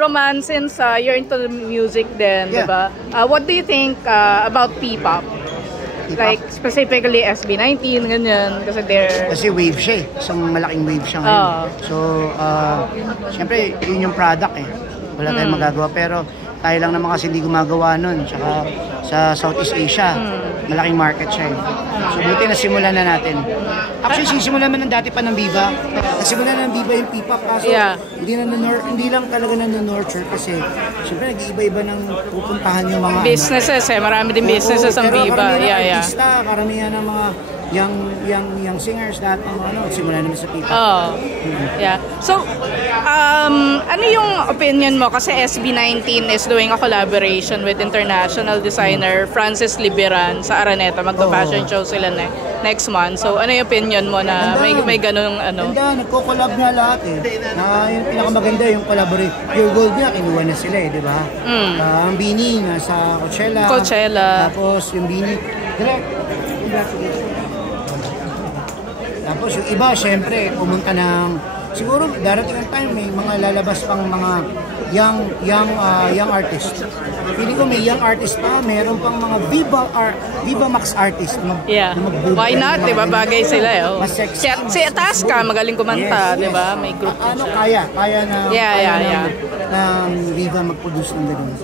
Roman, since you're into the music then, Yeah. diba? What do you think about P-pop? Like, specifically SB19, ganyan, kasi they're... Kasi wave siya eh. Isang malaking wave siya ngayon. So, siyempre, yun yung product eh. Wala tayong magagawa. Pero, tayo lang naman kasi hindi gumagawa nun. Tsaka, sa Southeast Asia, malaking market siya eh. So, buti na simulan na natin. Actually, sisimulan man ng dati pa ng Viva. Nasimulan na ng Viva yung P-pop. Kaso, hindi lang talaga na-nurture kasi, siyempre, nag-iiba-iba ng pupuntahan yung mga... businesses eh. Marami din businesses ang Viva. Karamihan ng mga young singers, lahat ng ano, simula naman sa P-pop. Yeah. So, ano yung opinion mo? Kasi SB19 is doing a collaboration with international designer Francis Liberan sa Araneta. Magpa-fashion show sila next month. So, ano yung opinion mo na may ganung ano? Ganda, nagko-collab nga lahat eh. Yung pinakamaganda yung collaborate. Pure Gold nga, kinuha na sila eh, di ba? Ang Bini, nasa Coachella. Tapos yung Bini, tapos yung iba, syempre, pumunta ng... Siguro, darating ang time, may mga lalabas pang mga young artist. Pili ko may young artist pa, meron pang mga Viva Max artist. Why not? Diba? Bagay sila eh. Oh. Si Tasca, magaling kumanta, yes. Diba? May group. Kaya na ng Viva mag-produce ng gano'n.